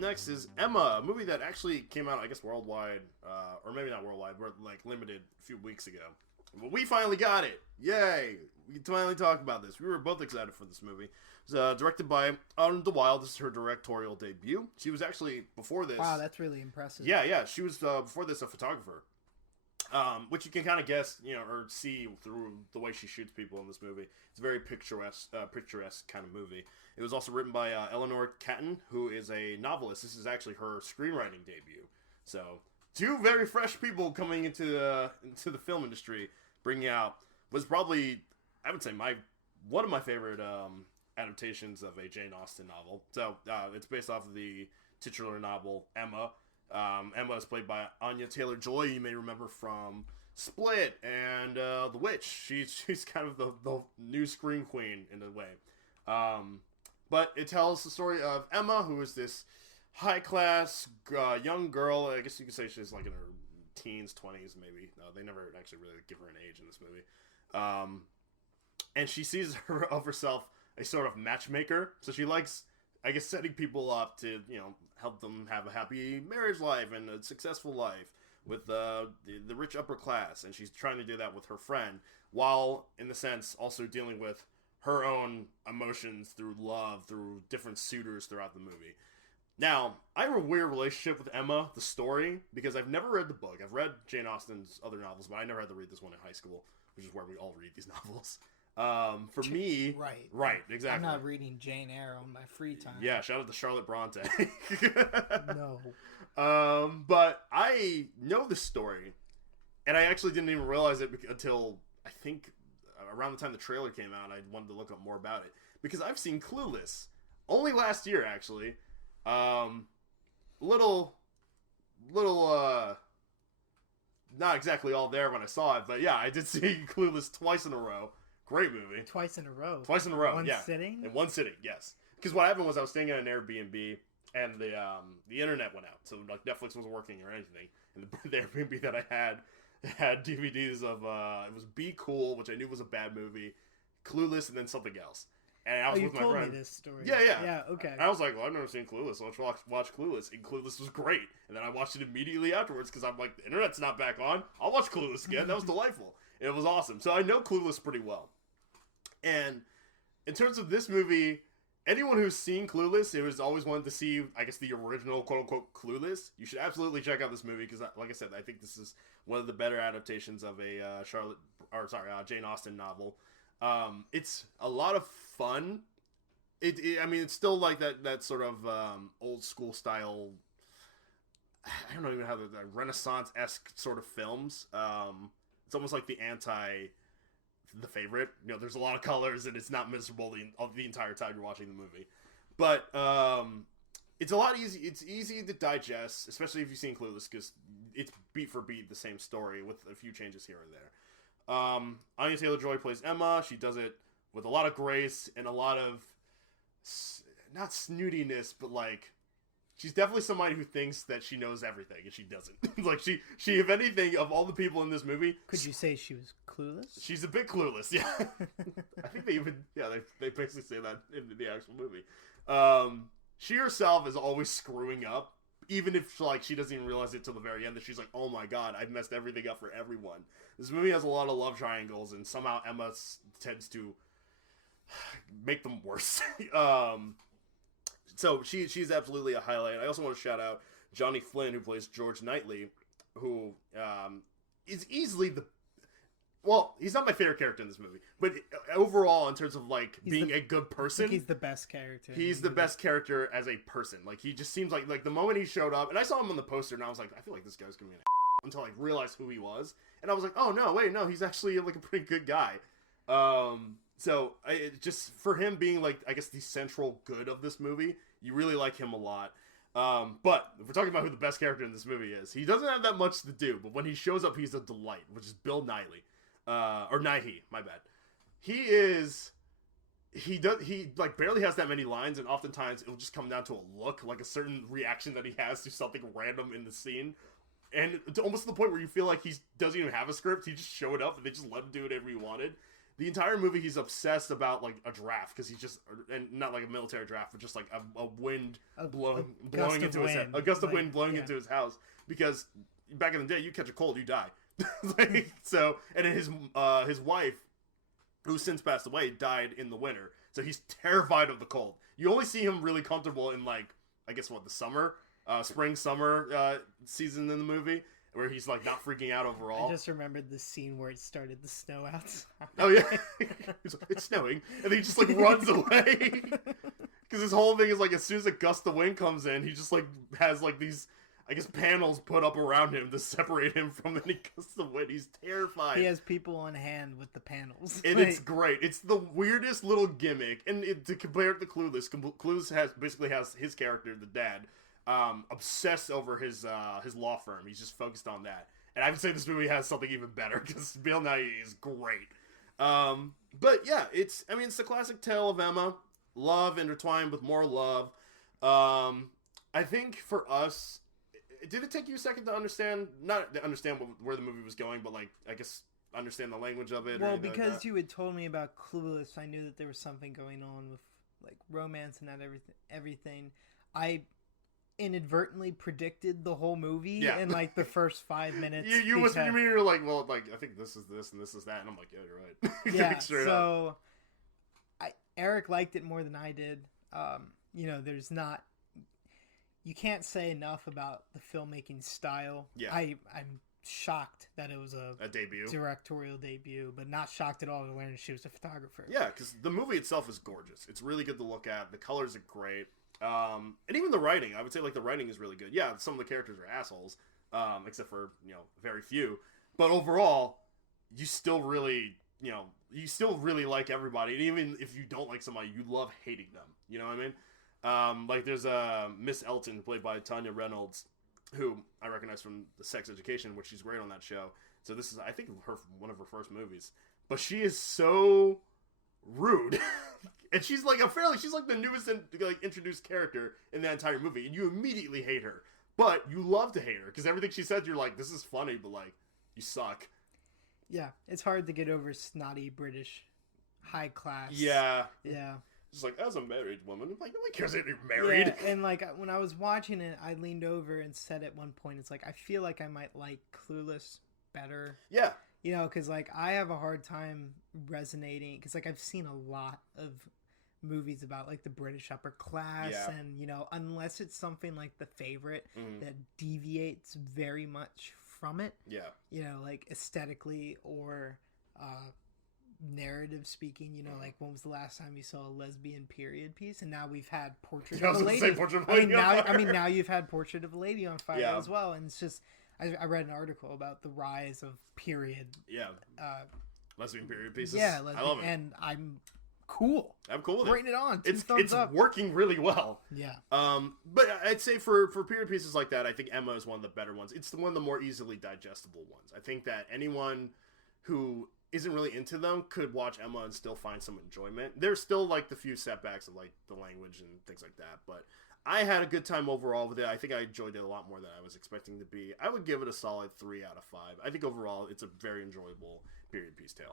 next is Emma, a movie that actually came out, I guess, worldwide, or maybe not worldwide, but like limited a few weeks ago. But we finally got it! Yay! We can finally talk about this. We were both excited for this movie. It was directed by Autumn de Wilde. This is her directorial debut. She was actually, before this... Wow, that's really impressive. Yeah. She was, before this, a photographer. Which you can kind of guess, or see through the way she shoots people in this movie. It's a very picturesque kind of movie. It was also written by Eleanor Catton, who is a novelist. This is actually her screenwriting debut. So, two very fresh people coming into the film industry, bringing out was probably, I would say, one of my favorite adaptations of a Jane Austen novel. So, it's based off of the titular novel Emma. Emma is played by Anya Taylor-Joy. You may remember from Split and The Witch. She's kind of the new scream queen in a way. But it tells the story of Emma, who is this high-class young girl. I guess you could say she's like in her teens, 20s maybe. No, they never actually really give her an age in this movie. And she sees herself a sort of matchmaker. So she likes, I guess, setting people up to, help them have a happy marriage life and a successful life with the rich upper class. And she's trying to do that with her friend, while, in the sense, also dealing with her own emotions through love, through different suitors throughout the movie. Now, I have a weird relationship with Emma, the story, because I've never read the book. I've read Jane Austen's other novels, but I never had to read this one in high school, which is where we all read these novels. For me... Right, exactly. I'm not reading Jane Eyre on my free time. Yeah, shout out to Charlotte Bronte. No. But I know this story, and I actually didn't even realize it until, I think, around the time the trailer came out. I wanted to look up more about it. Because I've seen Clueless. Only last year, actually. Little, not exactly all there when I saw it, but yeah, I did see Clueless twice in a row. Great movie. Twice in a row? Twice in a row, One yeah. sitting? In one sitting, yes. Because what happened was I was staying at an Airbnb, and the internet went out, so like Netflix wasn't working or anything. And the Airbnb that I had DVDs of, it was Be Cool, which I knew was a bad movie, Clueless, and then something else. And I was with my friend. You told me this story. Yeah. Yeah, okay. And I was like, well, I've never seen Clueless, so let's watch Clueless. And Clueless was great. And then I watched it immediately afterwards because I'm like, the internet's not back on. I'll watch Clueless again. That was delightful. It was awesome. So I know Clueless pretty well. And in terms of this movie, anyone who's seen Clueless, it was always wanted to see, I guess, the original quote-unquote Clueless. You should absolutely check out this movie because, like I said, I think this is one of the better adaptations of a Jane Austen novel. It's a lot of fun. It's still like that sort of old school style. I don't even know how the Renaissance-esque sort of films. It's almost like The Favorite. There's a lot of colors and it's not miserable the entire time you're watching the movie. But it's a lot easy. It's easy to digest, especially if you've seen Clueless, because it's beat for beat the same story with a few changes here and there. Anya Taylor-Joy plays Emma. She does it with a lot of grace and a lot of, not snootiness, but like, she's definitely somebody who thinks that she knows everything, and she doesn't. Like, she, if anything, of all the people in this movie... Could you say she was clueless? She's a bit clueless, yeah. I think they even... Yeah, they basically say that in the actual movie. She herself is always screwing up, even if, like, she doesn't even realize it till the very end, that she's like, oh my god, I've messed everything up for everyone. This movie has a lot of love triangles, and somehow Emma tends to make them worse. So she's absolutely a highlight. I also want to shout out Johnny Flynn, who plays George Knightley, who is easily well, he's not my favorite character in this movie, but overall, in terms of like being a good person, he's the best character. He's the best character as a person. Like, he just seems like the moment he showed up, and I saw him on the poster, and I was like, I feel like this guy's gonna be an until I realized who he was, and I was like, oh no, wait, no, he's actually like a pretty good guy. So, just for him being, like, I guess the central good of this movie, you really like him a lot. But, if we're talking about who the best character in this movie is, he doesn't have that much to do, but when he shows up, he's a delight, which is Bill Nighy. Or Nighy, my bad. He like, barely has that many lines, and oftentimes it'll just come down to a look, like a certain reaction that he has to something random in the scene. And to almost the point where you feel like he doesn't even have a script, he just showed up, and they just let him do whatever he wanted. the entire movie he's obsessed about like a draft because he's just, and not like a military draft, but just like a wind blowing into his head, a gust of wind blowing into his house, because back in the day you catch a cold, you die. Like, so, and then his wife, who's since passed away, died in the winter, so he's terrified of the cold. You only see him really comfortable in like, I guess what, the summer, spring summer season in the movie, where he's like not freaking out overall. I just remembered the scene where it started to snow outside. Oh yeah, it's snowing, and then he just like runs away because his whole thing is like as soon as a gust of wind comes in, he just like has like these, I guess, panels put up around him to separate him from any gust of wind. He's terrified. He has people on hand with the panels, and it's great. It's the weirdest little gimmick, and to compare it to Clueless, Clueless has his character, the dad, obsessed over his law firm. He's just focused on that. And I would say this movie has something even better because Bill Nighy is great. But yeah, it's the classic tale of Emma, love intertwined with more love. I think for us, did it take you a second to understand, not to understand where the movie was going, but like, I guess, understand the language of it? Well, because you had told me about Clueless, I knew that there was something going on with like romance and that everything. I inadvertently predicted the whole movie in like the first 5 minutes. You mean you're like, well, like I think this is this and this is that, and I'm like, yeah, you're right. Yeah, so Eric liked it more than I did. There's not, you can't say enough about the filmmaking style. Yeah, I'm shocked that it was a debut, directorial debut, but not shocked at all to learn she was a photographer. Yeah, because the movie itself is gorgeous. It's really good to look at. The colors are great. And even the writing, I would say like the writing is really good. Yeah, some of the characters are assholes, except for, very few. But overall, you still really like everybody. And even if you don't like somebody, you love hating them. You know what I mean? Like there's Miss Elton, played by Tanya Reynolds, who I recognize from the Sex Education, which she's great on that show. So this is, I think, one of her first movies. But she is so rude. And she's like she's like the newest introduced character in that entire movie, and you immediately hate her, but you love to hate her because everything she says, you're like, this is funny, but like, you suck. Yeah, it's hard to get over snotty British high class. Yeah. Yeah. Just like, as a married woman, I'm like, nobody cares that you're married. Yeah, and like when I was watching it, I leaned over and said at one point, it's like, I feel like I might like Clueless better. Yeah. Because like I have a hard time resonating because like I've seen a lot of movies about like the British upper class, and unless it's something like The Favorite that deviates very much from it, like aesthetically or narrative speaking, like when was the last time you saw a lesbian period piece? And now we've had Portrait of a Lady. Now you've had Portrait of a Lady on Fire as well, and it's just I read an article about the rise of period lesbian period pieces. Yeah, I love it, and I'm cool with it. Rating it on. It's up. working really well. Yeah. But I'd say for period pieces like that, I think Emma is one of the better ones. It's one of the more easily digestible ones. I think that anyone who isn't really into them could watch Emma and still find some enjoyment. There's still like the few setbacks of like the language and things like that, but I had a good time overall with it. I think I enjoyed it a lot more than I was expecting to be. I would give it a solid 3 out of 5. I think overall it's a very enjoyable period piece tale.